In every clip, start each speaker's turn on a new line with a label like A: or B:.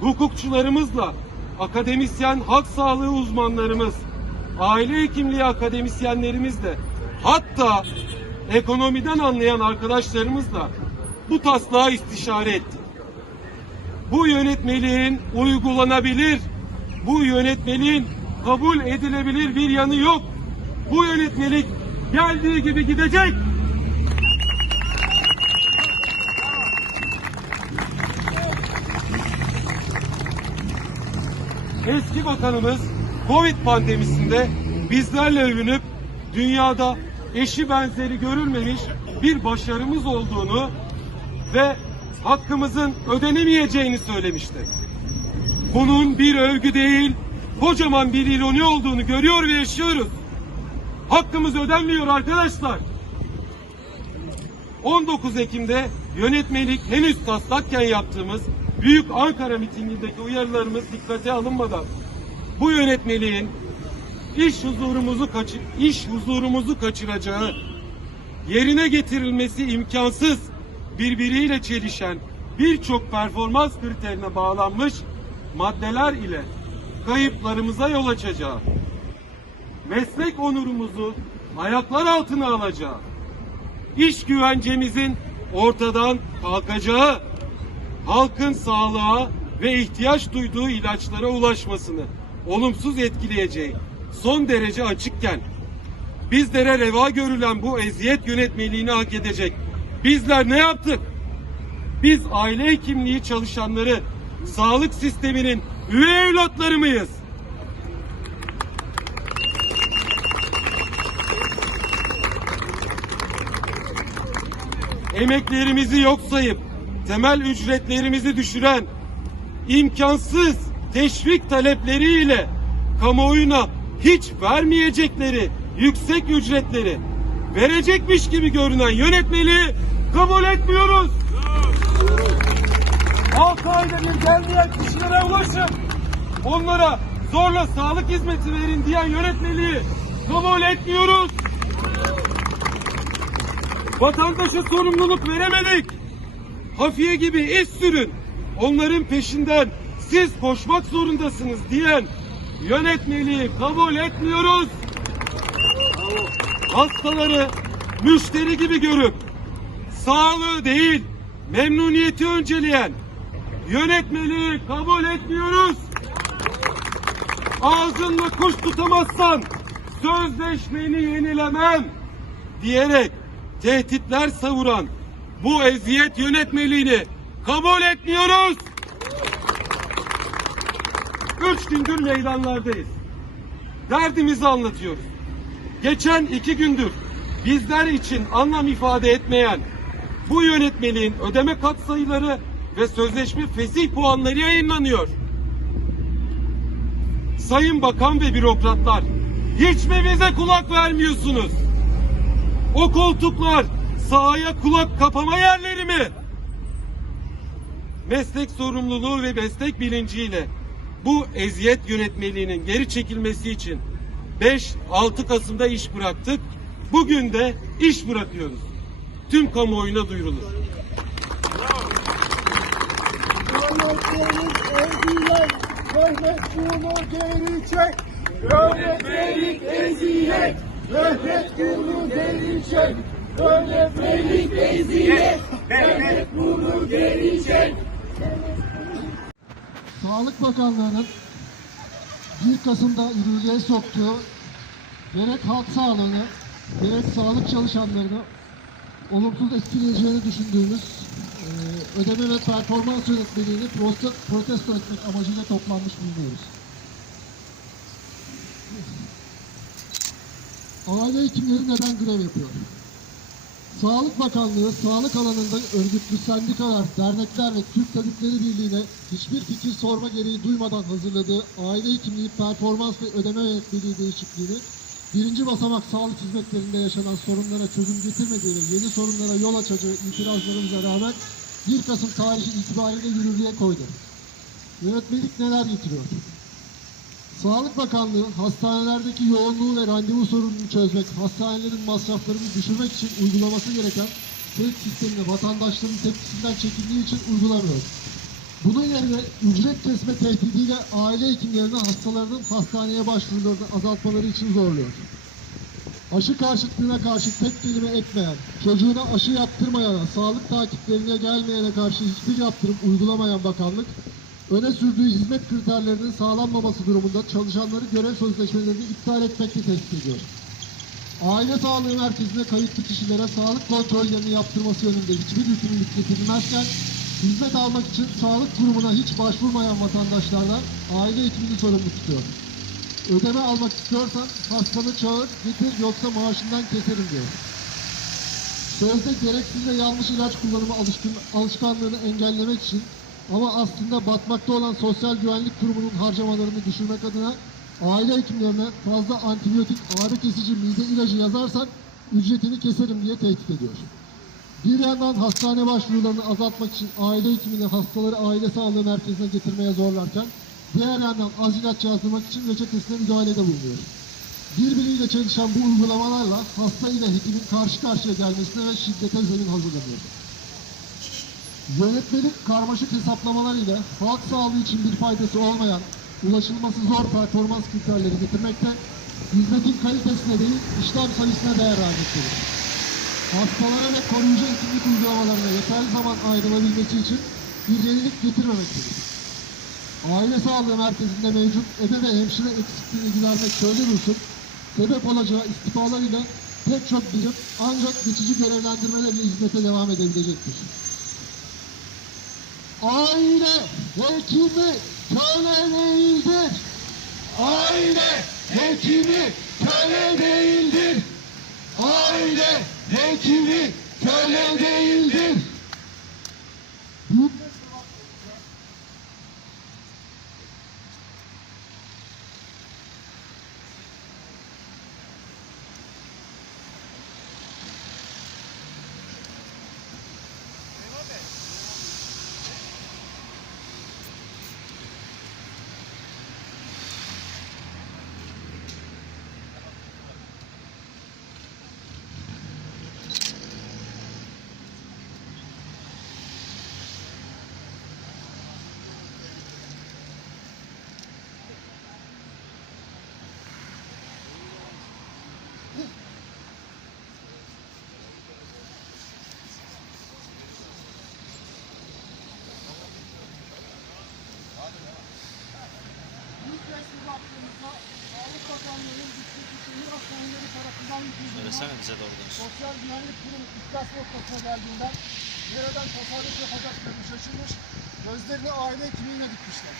A: hukukçularımızla, akademisyen halk sağlığı uzmanlarımız, aile hekimliği akademisyenlerimizle, hatta ekonomiden anlayan arkadaşlarımızla bu taslağı istişare ettik. Bu yönetmeliğin uygulanabilir, bu yönetmeliğin kabul edilebilir bir yanı yok. Bu yönetmelik geldiği gibi gidecek. Eski bakanımız Covid pandemisinde bizlerle övünüp dünyada eşi benzeri görülmemiş bir başarımız olduğunu ve hakkımızın ödenemeyeceğini söylemişti. Bunun bir övgü değil, kocaman bir ironi olduğunu görüyor ve yaşıyoruz. Hakkımız ödenmiyor arkadaşlar. 19 Ekim'de yönetmelik henüz taslakken yaptığımız Büyük Ankara mitingindeki uyarılarımız dikkate alınmadan bu yönetmeliğin iş huzurumuzu kaçı, iş huzurumuzu kaçıracağı yerine getirilmesi imkansız birbiriyle çelişen birçok performans kriterine bağlanmış maddeler ile kayıplarımıza yol açacağı, meslek onurumuzu ayaklar altına alacağı, iş güvencemizin ortadan kalkacağı, halkın sağlığa ve ihtiyaç duyduğu ilaçlara ulaşmasını olumsuz etkileyeceği son derece açıkken bizlere reva görülen bu eziyet yönetmeliğini hak edecek. Bizler ne yaptık? Biz aile hekimliği çalışanları sağlık sisteminin üvey evlatları mıyız? emeklerimizi yok sayıp temel ücretlerimizi düşüren imkansız teşvik talepleriyle kamuoyuna hiç vermeyecekleri yüksek ücretleri verecekmiş gibi görünen yönetmeliği kabul etmiyoruz. Altı ayda bir gelmeyen kişilere ulaşın. Onlara zorla sağlık hizmeti verin diyen yönetmeliği kabul etmiyoruz. Vatandaşa sorumluluk veremedik. Hafiye gibi iş sürün. Onların peşinden siz koşmak zorundasınız diyen yönetmeliği kabul etmiyoruz. Hastaları müşteri gibi görüp sağlığı değil memnuniyeti önceleyen yönetmeliği kabul etmiyoruz. Ağzınla kuş tutamazsan sözleşmeni yenilemem diyerek tehditler savuran bu eziyet yönetmeliğini kabul etmiyoruz. Üç gündür meydanlardayız. Derdimizi anlatıyoruz. Geçen iki gündür bizler için anlam ifade etmeyen bu yönetmeliğin ödeme katsayıları ve sözleşme fesih puanları yayınlanıyor. Sayın Bakan ve bürokratlar hiç mi bize kulak vermiyorsunuz? O koltuklar sahaya kulak kapama yerleri mi? Meslek sorumluluğu ve meslek bilinciyle bu eziyet yönetmeliğinin geri çekilmesi için 5-6 Kasım'da iş bıraktık. Bugün de iş bırakıyoruz. Tüm kamuoyuna duyurulur.
B: Yönetmelik eziyet, bunu geri çek. Yönetmelik eziyet, bunu geri çek. Yönetmelik eziyet, Mehmet bunu geri çek.
C: Sağlık Bakanlığı'nın 1 Kasım'da yürürlüğe soktuğu gerek halk sağlığını gerek sağlık çalışanlarını olumsuz etkileyeceğini düşündüğümüz e, ödeme ve performans yönetmeliğini prote- protesto etmek amacıyla toplanmış bulunuyoruz. Aile hekimleri neden grev yapıyor? Sağlık Bakanlığı sağlık alanında örgütlü sendikalar, dernekler ve Türk Tabipleri Birliği'ne hiçbir fikir sorma gereği duymadan hazırladığı aile hekimliği performans ve ödeme yönetmeliği değişikliğini birinci basamak sağlık hizmetlerinde yaşanan sorunlara çözüm getirmediği ve yeni sorunlara yol açacağı itirazlarımıza rağmen 1 Kasım tarihi itibariyle yürürlüğe koydu. Yönetmelik neler getiriyor? Sağlık Bakanlığı hastanelerdeki yoğunluğu ve randevu sorununu çözmek, hastanelerin masraflarını düşürmek için uygulaması gereken sevk sistemini vatandaşların tepkisinden çekindiği için uygulamıyor.
D: Bunun yerine ücret kesme tehdidiyle aile hekimlerine hastalarının hastaneye başvurularını azaltmaları için zorluyor. Aşı karşıtlığına karşı tek kelime etmeyen, çocuğuna aşı yaptırmayana, sağlık takiplerine gelmeyene karşı hiçbir yaptırım uygulamayan bakanlık, öne sürdüğü hizmet kriterlerinin sağlanmaması durumunda çalışanları görev sözleşmelerini iptal etmekle tehdit ediyor. Aile sağlığı merkezine kayıtlı kişilere sağlık kontrollerini yaptırması yönünde hiçbir yükümlülük getirilmezken, hizmet almak için sağlık kurumuna hiç başvurmayan vatandaşlardan aile hekimini sorumlu tutuyor. Ödeme almak istiyorsan hastanı çağır, getir yoksa maaşından keserim diyor. Sözde gereksiz ve yanlış ilaç kullanımı alışkanlığını engellemek için ama aslında batmakta olan Sosyal Güvenlik Kurumu'nun harcamalarını düşürmek adına aile hekimlerine fazla antibiyotik ağrı kesici mide ilacı yazarsan ücretini keserim diye tehdit ediyor. Bir yandan hastane başvurularını azaltmak için aile hekimini hastaları aile sağlığı merkezine getirmeye zorlarken diğer yandan az ilaç yazdırmak için reçetesine müdahalede bulunuyor. Birbiriyle çelişen bu uygulamalarla hasta ile hekimin karşı karşıya gelmesine ve şiddete zemin hazırlanıyor. Yönetmelik karmaşık hesaplamalar ile halk sağlığı için bir faydası olmayan, ulaşılması zor performans kriterleri getirmekte, hizmetin kalitesine değil, işlem sayısına değer vermektedir. Hastalara ve koruyucu hekimlik uygulamalarına yeterli zaman ayrılabilmesi için bir yenilik getirmemektedir. Aile sağlığı merkezinde mevcut ebe ve hemşire eksikliğini gidermek şöyle dursun, sebep olacağı istifalar ile pek çok birim ancak geçici görevlendirmelerle hizmete devam edebilecektir. Aile hekimi köle değildir. Aile hekimi köle değildir. Aile hekimi köle değildir. Büyük
C: İlk resmi baktığımızda Sağlık Bakanlığı'nın ciddi şehir hastaneleri tarafından yürütüldüğü
E: Söylesene bize de oradan.
C: Sosyal Güvenlik Kurumu ihtas noktasına geldiğinden nereden tasarruf yapacaklarını şaşırmış, gözlerini aile hekimliğine dikmişler.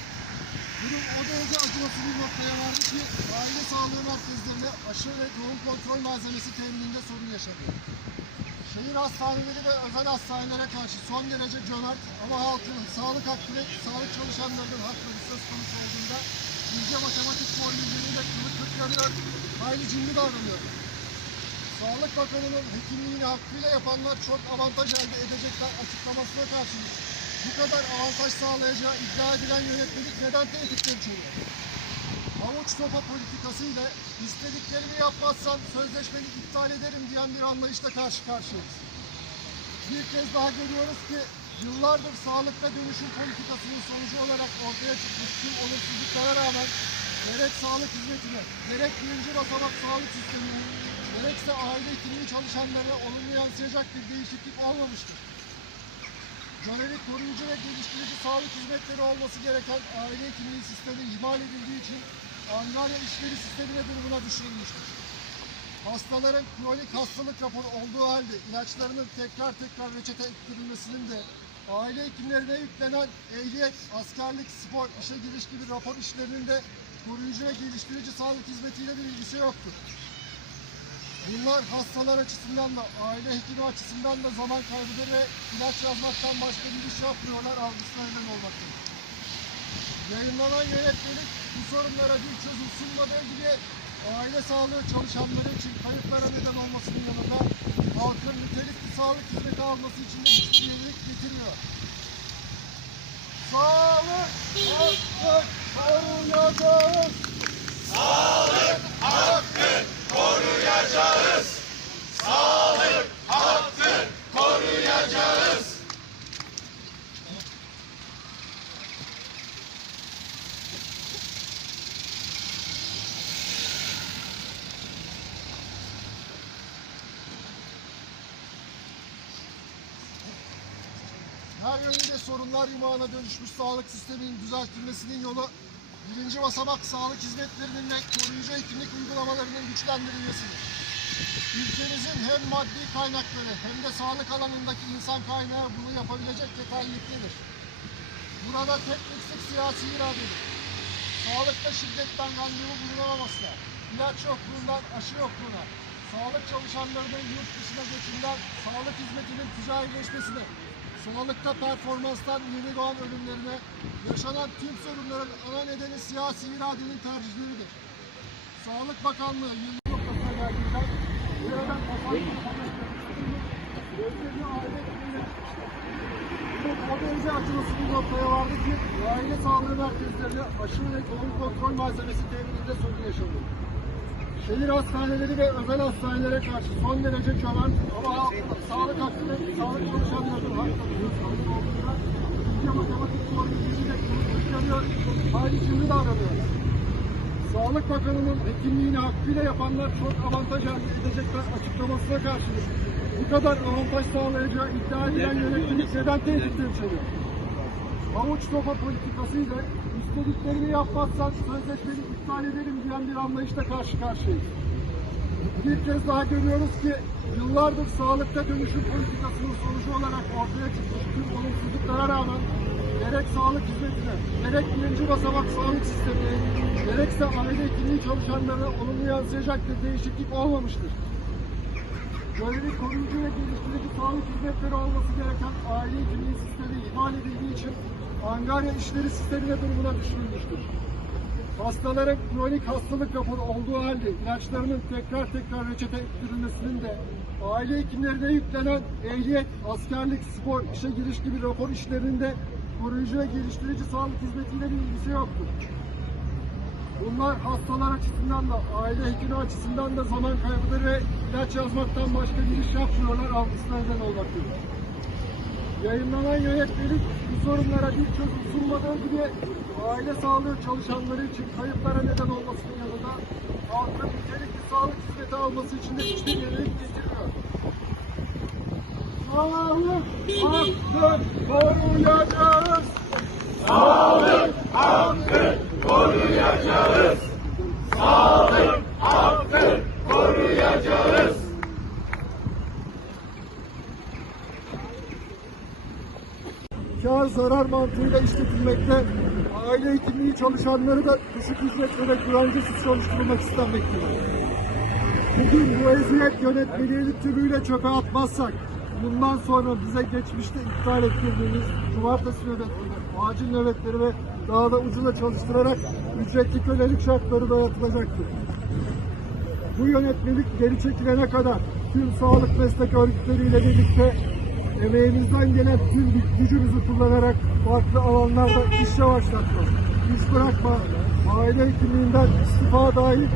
C: Durum o derece acımasız bir noktaya vardı ki aile sağlığı merkezlerinde aşı ve doğum kontrol malzemesi temininde sorun yaşanıyor. Şehir hastaneleri ve özel hastanelere karşı son derece cömert ama halkın sağlık hakkı ve sağlık çalışanlarının hakları söz konusu olduğunda ince matematik formülleriyle kılık kırklanıyor, hayli cimri davranıyor. Sağlık Bakanı'nın hekimliğini hakkıyla yapanlar çok avantaj elde edecekler açıklamasına karşı bu kadar avantaj sağlayacağı iddia edilen yönetmelik neden tehdit oluyor? Avuç sopa politikasıyla istediklerimi yapmazsan sözleşmeni iptal ederim diyen bir anlayışla karşı karşıyayız. Bir kez daha görüyoruz ki yıllardır sağlıkta dönüşüm politikasının sonucu olarak ortaya çıkmış tüm olumsuzluklara rağmen gerek sağlık hizmetine, gerek birinci basamak sağlık sistemine, gerekse aile hekimliği çalışanlarına olumlu yansıyacak bir değişiklik olmamıştır. Görevi koruyucu ve geliştirici sağlık hizmetleri olması gereken aile hekimliği sistemi ihmal edildiği için Angarya işleri sistemine durumuna düşürülmüştür. Hastaların kronik hastalık raporu olduğu halde ilaçlarının tekrar tekrar reçete ettirilmesinin de aile hekimlerine yüklenen ehliyet, askerlik, spor, işe giriş gibi rapor işlerinin de koruyucu ve geliştirici sağlık hizmetiyle bir ilgisi yoktur. Bunlar hastalar açısından da aile hekimi açısından da zaman kaybıdır ve ilaç yazmaktan başka bir iş yapmıyorlar algısına neden olmaktadır. Yayınlanan yönetmelik bu sorunlara bir çözüm sunmadığı gibi aile sağlığı çalışanları için kayıplara neden olmasının yanında halkın nitelikli sağlık hizmeti alması için de hiçbir yenilik getirmiyor. Sağlık hakkı koruyacağız koruyacağız. Sağlık haktır, koruyacağız. Her yönde sorunlar yumağına dönüşmüş sağlık sisteminin düzeltilmesinin yolu birinci basamak sağlık hizmetlerinin ve koruyucu hekimlik uygulamalarının güçlendirilmesidir. Ülkemizin hem maddi kaynakları hem de sağlık alanındaki insan kaynağı bunu yapabilecek yeterliliktedir. Burada tekniksik siyasi iradedir. Sağlıkta şiddetten randevu bulunamamasına, ilaç yokluğundan aşı yokluğuna, sağlık çalışanlarının yurt dışına göçünden sağlık hizmetinin ticarileşmesine, sağlıkta performanstan yeni doğan ölümlerine, yaşanan tüm sorunların ana nedeni siyasi iradenin tercihleridir. Sağlık Bakanlığı yıllık noktasına geldiğinden buradan tasarruf gözlerini aile hekimliğine Evet, o derece acılısı bir noktaya vardı ki aile sağlığı merkezlerine aşı ve kontrol malzemesi temininde sorun yaşandı. Şehir hastaneleri ve özel hastanelere karşı son derece kömen ama sağlık hakkı ve sağlık çalışanlarının hakları sağlık olduğunda Türkiye Matematik Kuramı'nı de kıskanıyor, hali şimdi davranıyor. Sağlık Bakanı'nın hekimliğini hakkıyla yapanlar çok avantaj elde edecekler açıklamasına karşılık bu kadar avantaj sağlayacağı iddia edilen yönetmelik neden tehditle yükseliyor? Havuç topa politikasıyla istediklerini yapmazsan sözleşmeni iptal ederim diyen bir anlayışla karşı karşıyayız. Bir kez daha görüyoruz ki yıllardır sağlıkta dönüşüm politikasının sonucu olarak ortaya çıkmış tüm olumsuzluklara rağmen gerek sağlık hizmetine, gerek birinci basamak sağlık sistemine, gerekse aile hekimliği çalışanlarına olumlu yansıyacak bir değişiklik olmamıştır. Görevi koruyucu ve geliştirici sağlık hizmetleri olması gereken aile hekimliği sistemi ihmal edildiği için Angarya işleri sistemine durumuna düşürülmüştür. Hastaların kronik hastalık raporu olduğu halde ilaçlarının tekrar tekrar reçete ettirilmesinin de aile hekimlerine yüklenen ehliyet, askerlik, spor, işe giriş gibi rapor işlerinde koruyucu ve geliştirici sağlık hizmetiyle bir ilgisi yoktur. Bunlar hastalar açısından da aile hekimi açısından da zaman kaybıdır ve ilaç yazmaktan başka bir iş yapmıyorlar algısına neden olmaktadır. Yayınlanan yönetmelik bu sorunlara bir çözüm sunmadığı gibi aile sağlığı çalışanları için kayıplara neden olmasının yanında halkın nitelikli sağlık hizmeti alması için de hiçbir yenilik getirmiyor. Sağlık hakkı koruyacağız. Kar zarar mantığıyla işletilmekte, aile hekimliği çalışanları da düşük ücretlere güvencesiz çalıştırılmak istenmektedir. Bugün bu eziyet yönetmeliğini tümüyle çöpe atmazsak, bundan sonra bize geçmişte iptal ettirdiğimiz cumartesi nöbetleri, acil nöbetleri ve daha da ucuza çalıştırarak ücretli kölelik şartları dayatılacaktır. Bu yönetmelik geri çekilene kadar tüm sağlık meslek örgütleriyle birlikte emeğimizden gelen tüm gücümüzü kullanarak farklı alanlarda iş yavaşlatma, iş bırakma, aile hekimliğinden istifa dahil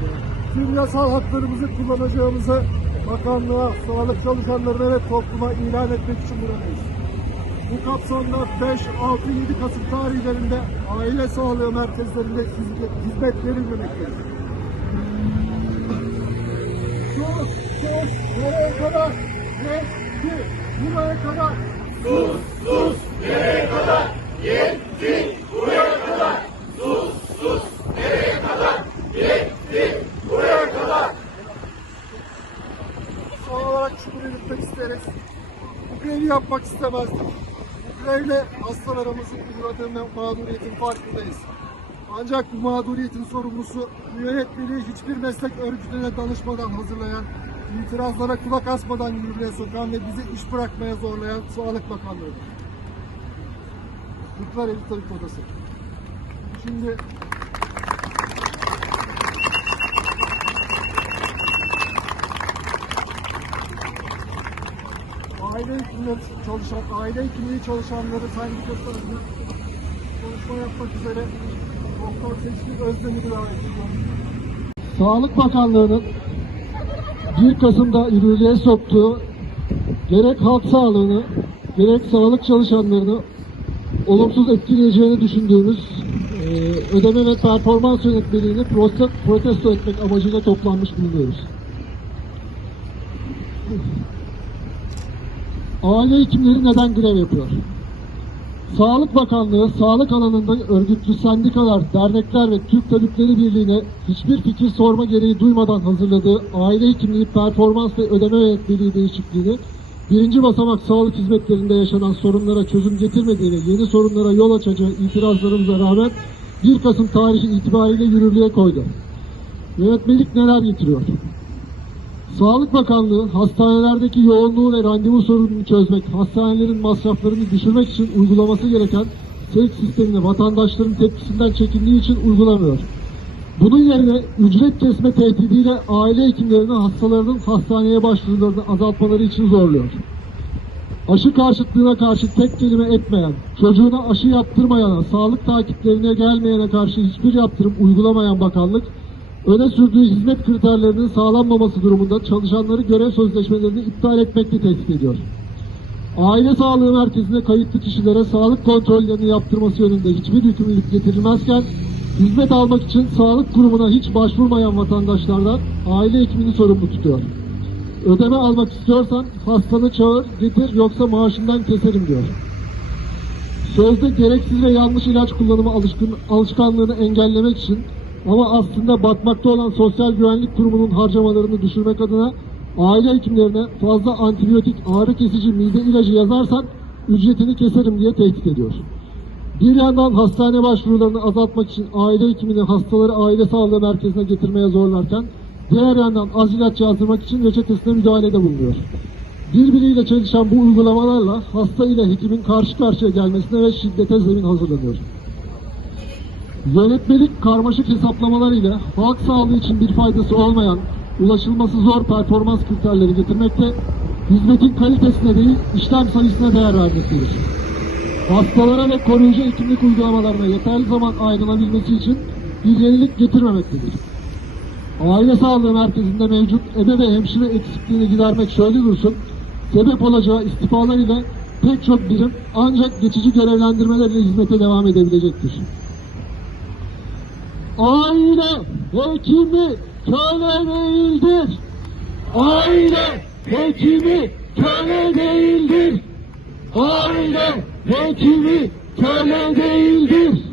C: tüm yasal haklarımızı kullanacağımızı bakanlığa, sağlık çalışanlarına ve topluma ilan etmek için buradayız. Bu kapsamda 5, 6, 7 Kasım tarihlerinde aile sağlığı merkezlerinde hizmet, verilmemektedir. Sus, sus, nereye kadar? Yetti, buraya kadar. Son olarak şunu belirtmek isteriz. Bu grevi yapmak istemezdik. Bu grevle hastalarımızın uğradığı mağduriyetin farkındayız. Ancak bu mağduriyetin sorumlusu bu yönetmeliği hiçbir meslek örgütüne danışmadan hazırlayan, itirazlara kulak asmadan yürürlüğe sokan ve bizi iş bırakmaya zorlayan Sağlık Bakanlığı'dır. Lütfen Editörlük Odası. Şimdi aile hekimleri çalışan, aile hekimliği çalışanları sendikasının konuşma yapmak üzere Doktor Seçkin Özdemir'i davet ediyorum.
D: Sağlık Bakanlığı'nın 1 Kasım'da yürürlüğe soktuğu gerek halk sağlığını gerek sağlık çalışanlarını olumsuz etkileyeceğini düşündüğümüz e, ödeme ve performans yönetmeliğini prote- protesto etmek amacıyla toplanmış bulunuyoruz. Aile hekimleri neden grev yapıyor?
C: Sağlık Bakanlığı sağlık alanında örgütlü sendikalar, dernekler ve Türk Tabipleri Birliği'ne hiçbir fikir sorma gereği duymadan hazırladığı aile hekimliği performans ve ödeme yönetmeliği değişikliğini birinci basamak sağlık hizmetlerinde yaşanan sorunlara çözüm getirmediği ve yeni sorunlara yol açacağı itirazlarımıza rağmen 1 Kasım tarihi itibariyle yürürlüğe koydu. Yönetmelik neler getiriyor? Sağlık Bakanlığı hastanelerdeki yoğunluğu ve randevu sorununu çözmek, hastanelerin masraflarını düşürmek için uygulaması gereken sevk sistemini vatandaşların tepkisinden çekindiği için uygulamıyor. Bunun yerine ücret kesme tehdidiyle aile hekimlerini hastalarının hastaneye başvurularını azaltmaları için zorluyor. Aşı karşıtlığına karşı tek kelime etmeyen, çocuğuna aşı yaptırmayana, sağlık takiplerine gelmeyene karşı hiçbir yaptırım uygulamayan bakanlık, öne sürdüğü hizmet kriterlerinin sağlanmaması durumunda çalışanları görev sözleşmelerini iptal etmekle tehdit ediyor. Aile sağlığı merkezine kayıtlı kişilere sağlık kontrollerini yaptırması yönünde hiçbir yükümlülük getirilmezken, hizmet almak için sağlık kurumuna hiç başvurmayan vatandaşlardan aile hekimini sorumlu tutuyor. Ödeme almak istiyorsan hastanı çağır, getir yoksa maaşından keserim diyor. Sözde gereksiz ve yanlış ilaç kullanımı alışkın, alışkanlığını engellemek için ama aslında batmakta olan Sosyal Güvenlik Kurumu'nun harcamalarını düşürmek adına aile hekimlerine fazla antibiyotik, ağrı kesici, mide ilacı yazarsan ücretini keserim diye tehdit ediyor. Bir yandan hastane başvurularını azaltmak için aile hekimini hastaları aile sağlığı merkezine getirmeye zorlarken diğer yandan az ilaç yazdırmak için reçetesine müdahalede bulunuyor. Birbiriyle çelişen bu uygulamalarla hasta ile hekimin karşı karşıya gelmesine ve şiddete zemin hazırlanıyor. Yönetmelik karmaşık hesaplamalar ile halk sağlığı için bir faydası olmayan, ulaşılması zor performans kriterleri getirmekte, hizmetin kalitesine değil, işlem sayısına değer vermektedir. Hastalara ve koruyucu hekimlik uygulamalarına yeterli zaman ayrılabilmesi için bir yenilik getirmemektedir. Aile sağlığı merkezinde mevcut ebe ve hemşire eksikliğini gidermek şöyle dursun, sebep olacağı istifalar ile pek çok birim ancak geçici görevlendirmelerle hizmete devam edebilecektir. Aile hekimi köle değildir. Aile hekimi köle değildir. Aile hekimi köle değildir.